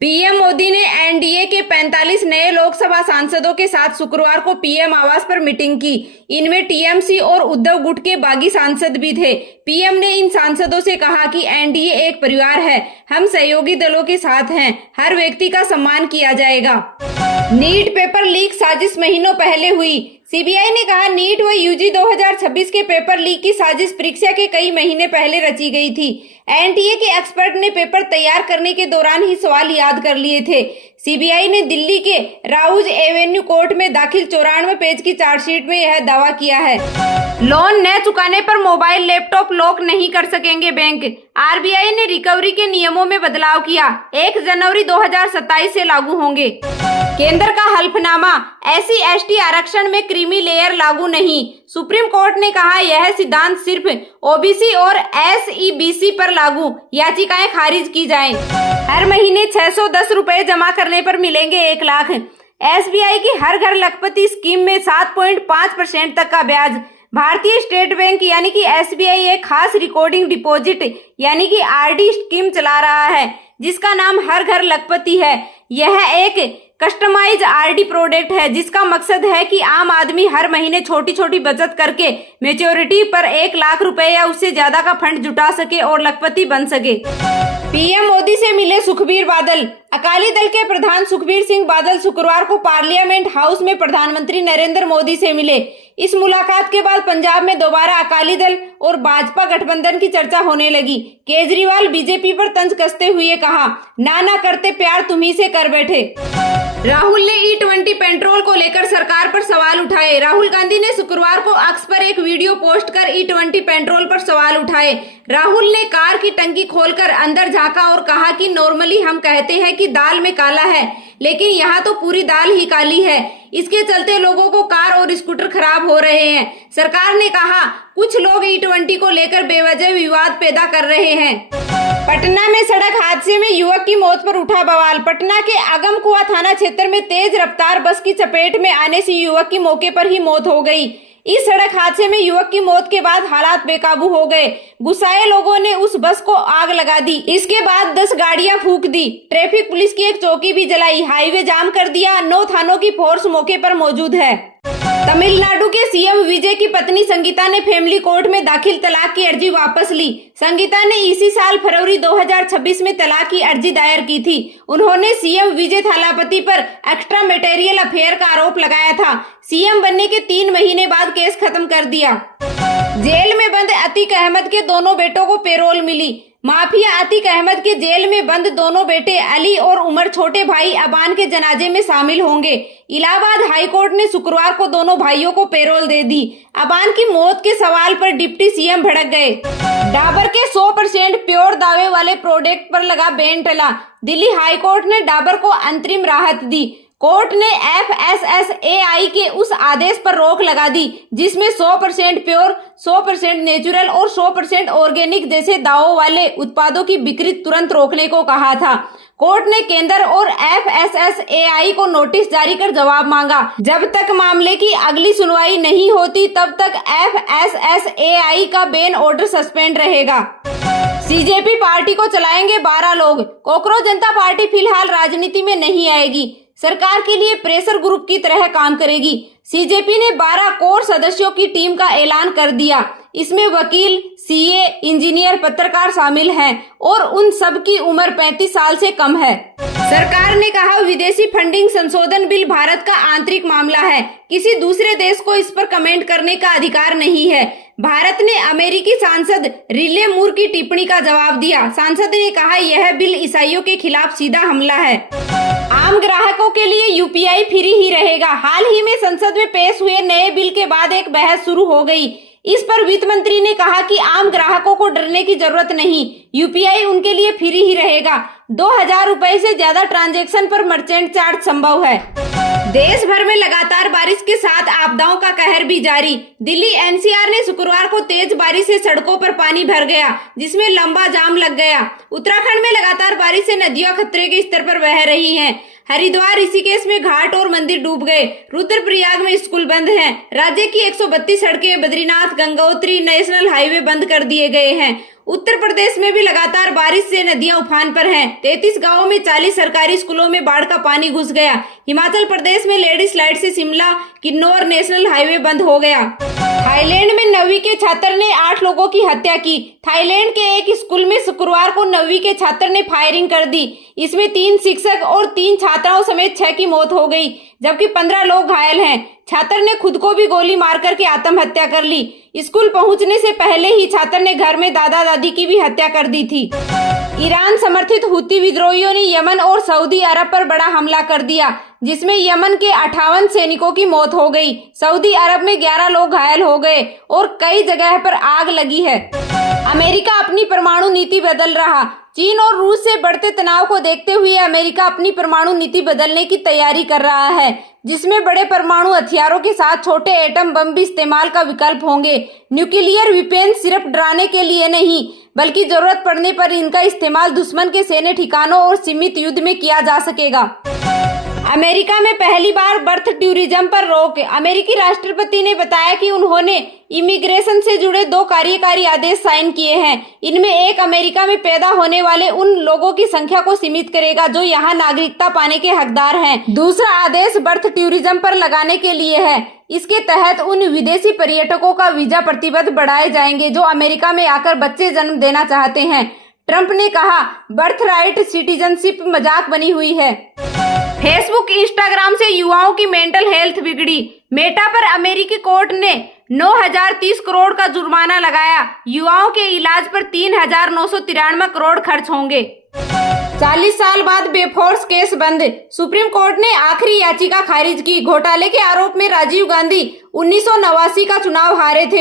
PM Modi ने NDA के 45 नए लोकसभा सांसदों के साथ शुक्रवार को पीएम आवास पर मीटिंग की। इनमें टीएमसी और उद्धव गुट के बागी सांसद भी थे। पीएम ने इन सांसदों से कहा कि एनडीए एक परिवार है, हम सहयोगी दलों के साथ हैं, हर व्यक्ति का सम्मान किया जाएगा। नीट पेपर लीक साजिश महीनों पहले हुई। सीबीआई ने कहा नीट व यूजी 2026 के पेपर लीक की साजिश परीक्षा के कई महीने पहले रची गई थी। एनटीए के एक्सपर्ट ने पेपर तैयार करने के दौरान ही सवाल याद कर लिए थे। सीबीआई ने दिल्ली के राउज एवेन्यू कोर्ट में दाखिल 94 पेज की चार्जशीट में यह दावा किया है। लोन न चुकाने पर मोबाइल लैपटॉप लॉक नहीं कर सकेंगे बैंक। आरबीआई ने रिकवरी के नियमों में बदलाव किया, 1 जनवरी 2027 से लागू होंगे। केंद्र का हल्फनामा, SC/ST आरक्षण में क्रीमी लेयर लागू नहीं। सुप्रीम कोर्ट ने कहा यह सिद्धांत सिर्फ ओबीसी और SEBC पर लागू, याचिकाएं खारिज की जाएं। हर महीने 610 रुपए जमा करने पर मिलेंगे 1 लाख। SBI की हर घर लखपति स्कीम में 7.5% तक का ब्याज। भारतीय स्टेट बैंक यानी कि SBI एक खास रिकॉर्डिंग डिपॉजिट यानी कि RD स्कीम चला रहा है जिसका नाम हर घर लखपति है। यह एक कस्टमाइज RD प्रोडक्ट है जिसका मकसद है कि आम आदमी हर महीने छोटी छोटी बचत करके मैच्योरिटी पर 1 लाख रुपए या उससे ज्यादा का फंड जुटा सके और लखपति बन सके। पीएम मोदी से मिले सुखबीर बादल। अकाली दल के प्रधान सुखबीर सिंह बादल शुक्रवार को पार्लियामेंट हाउस में प्रधानमंत्री नरेंद्र मोदी से मिले। इस मुलाकात के बाद पंजाब में दोबारा अकाली दल और भाजपा गठबंधन की चर्चा होने लगी। केजरीवाल बीजेपी पर तंज कसते हुए कहा, ना करते प्यार तुम्ही से कर बैठे। राहुल ने E20 पेट्रोल को लेकर सरकार पर सवाल उठाए। राहुल गांधी ने शुक्रवार को एक्स पर एक वीडियो पोस्ट कर E20 पेट्रोल पर सवाल उठाए। राहुल ने कार की टंकी खोलकर अंदर झांका और कहा कि नॉर्मली हम कहते हैं कि दाल में काला है, लेकिन यहाँ तो पूरी दाल ही काली है। इसके चलते लोगों को कार और स्कूटर खराब हो रहे हैं। सरकार ने कहा कुछ लोग E20 को लेकर बेवजह विवाद पैदा कर रहे हैं। पटना में सड़क हादसे में युवक की मौत पर उठा बवाल। पटना के आगमकुआं थाना क्षेत्र में तेज रफ्तार बस की चपेट में आने से युवक की मौके पर ही मौत हो गई। इस सड़क हादसे में युवक की मौत के बाद हालात बेकाबू हो गए। गुस्साए लोगों ने उस बस को आग लगा दी। इसके बाद 10 गाड़ियां फूंक दी। ट्रैफिक पुलिस की एक चौकी भी जलाई, हाईवे जाम कर दिया। 9 थानों की फोर्स मौके पर मौजूद है। तमिलनाडु के सीएम विजय की पत्नी संगीता ने फैमिली कोर्ट में दाखिल तलाक की अर्जी वापस ली। संगीता ने इसी साल फरवरी 2026 में तलाक की अर्जी दायर की थी। उन्होंने सीएम विजय थालापति पर एक्स्ट्रा मैटेरियल अफेयर का आरोप लगाया था। सीएम बनने के 3 महीने बाद केस खत्म कर दिया। जेल में बंद अतीक अहमद के दोनों बेटों को पैरोल मिली। माफिया अतीक अहमद के जेल में बंद दोनों बेटे अली और उमर छोटे भाई अबान के जनाजे में शामिल होंगे। इलाहाबाद हाईकोर्ट ने शुक्रवार को दोनों भाइयों को पैरोल दे दी। अबान की मौत के सवाल पर डिप्टी सीएम भड़क गए। डाबर के 100% प्योर दावे वाले प्रोडक्ट पर लगा बैन टला। दिल्ली हाईकोर्ट ने डाबर को अंतरिम राहत दी। कोर्ट ने FSSAI के उस आदेश पर रोक लगा दी जिसमें 100% प्योर, 100% नेचुरल और 100% ऑर्गेनिक जैसे दावों वाले उत्पादों की बिक्री तुरंत रोकने को कहा था। कोर्ट ने केंद्र और FSSAI को नोटिस जारी कर जवाब मांगा। जब तक मामले की अगली सुनवाई नहीं होती तब तक FSSAI का बैन ऑर्डर सस्पेंड रहेगा। सीजेपी पार्टी को चलाएंगे 12 लोग। कॉकरोच जनता पार्टी फिलहाल राजनीति में नहीं आएगी, सरकार के लिए प्रेशर ग्रुप की तरह काम करेगी। सीजेपी ने 12 कोर सदस्यों की टीम का ऐलान कर दिया। इसमें वकील, सीए, इंजीनियर, पत्रकार शामिल हैं और उन सब की उम्र 35 साल से कम है। सरकार ने कहा विदेशी फंडिंग संशोधन बिल भारत का आंतरिक मामला है, किसी दूसरे देश को इस पर कमेंट करने का अधिकार नहीं है। भारत ने अमेरिकी सांसद रिले मूर की टिप्पणी का जवाब दिया। सांसद ने कहा यह बिल ईसाइयों के खिलाफ सीधा हमला है। आम ग्राहकों के लिए यूपीआई फ्री ही रहेगा। हाल ही में संसद में पेश हुए नए बिल के बाद एक बहस शुरू हो गई। इस पर वित्त मंत्री ने कहा कि आम ग्राहकों को डरने की जरूरत नहीं, यूपीआई उनके लिए फ्री ही रहेगा। 2000 रुपए से ज्यादा ट्रांजैक्शन पर मर्चेंट चार्ज संभव है। देश भर में लगातार बारिश के साथ आपदाओं का कहर भी जारी। दिल्ली एनसीआर ने शुक्रवार को तेज बारिश से सड़कों पर पानी भर गया जिसमें लंबा जाम लग गया। उत्तराखंड में लगातार बारिश से नदियां खतरे के स्तर पर बह रही हैं। हरिद्वार, ऋषिकेश में घाट और मंदिर डूब गए। रुद्रप्रयाग में स्कूल बंद हैं। राज्य की 132 सड़कें, बद्रीनाथ, गंगोत्री नेशनल हाईवे बंद कर दिए गए हैं। उत्तर प्रदेश में भी लगातार बारिश से नदियां उफान पर हैं। 33 गांवों में 40 सरकारी स्कूलों में बाढ़ का पानी घुस गया। हिमाचल प्रदेश में लेडी स्लाइड से शिमला किन्नौर नेशनल हाईवे बंद हो गया। थाईलैंड में 9वीं के छात्र ने 8 लोगों की हत्या की। थाईलैंड के एक स्कूल में शुक्रवार को 9वीं के छात्र ने फायरिंग कर दी। इसमें 3 शिक्षक और 3 छात्राओं समेत 6 की मौत हो गई, जबकि 15 लोग घायल हैं। छात्र ने खुद को भी गोली मारकर के आत्महत्या कर ली। स्कूल पहुंचने से पहले ही छात्र ने घर में दादा दादी की भी हत्या कर दी थी। ईरान समर्थित हुती विद्रोहियों ने यमन और सऊदी अरब पर बड़ा हमला कर दिया, जिसमें यमन के 58 सैनिकों की मौत हो गई। सऊदी अरब में 11 लोग घायल हो गए और कई जगह पर आग लगी है। अमेरिका अपनी परमाणु नीति बदल रहा। चीन और रूस से बढ़ते तनाव को देखते हुए अमेरिका अपनी परमाणु नीति बदलने की तैयारी कर रहा है, जिसमें बड़े परमाणु हथियारों के साथ छोटे एटम बम भी इस्तेमाल का विकल्प होंगे। न्यूक्लियर वेपन सिर्फ डराने के लिए नहीं, बल्कि जरूरत पड़ने पर इनका इस्तेमाल दुश्मन के सैन्य ठिकानों और सीमित युद्ध में किया जा सकेगा। अमेरिका में पहली बार बर्थ टूरिज्म पर रोक। अमेरिकी राष्ट्रपति ने बताया कि उन्होंने इमिग्रेशन से जुड़े 2 कार्यकारी आदेश साइन किए हैं। इनमें एक अमेरिका में पैदा होने वाले उन लोगों की संख्या को सीमित करेगा जो यहाँ नागरिकता पाने के हकदार हैं। दूसरा आदेश बर्थ टूरिज्म पर लगाने के लिए है। इसके तहत उन विदेशी पर्यटकों का वीजा प्रतिबंध बढ़ाए जाएंगे जो अमेरिका में आकर बच्चे जन्म देना चाहते हैं। ट्रंप ने कहा, बर्थ राइट सिटीजनशिप मजाक बनी हुई है। फेसबुक इंस्टाग्राम से युवाओं की मेंटल हेल्थ बिगड़ी। मेटा पर अमेरिकी कोर्ट ने 9,030 करोड़ का जुर्माना लगाया। युवाओं के इलाज पर 3,993 करोड़ खर्च होंगे। 40 साल बाद बेफोर्स केस बंद। सुप्रीम कोर्ट ने आखिरी याचिका खारिज की। घोटाले के आरोप में राजीव गांधी 1989 का चुनाव हारे थे।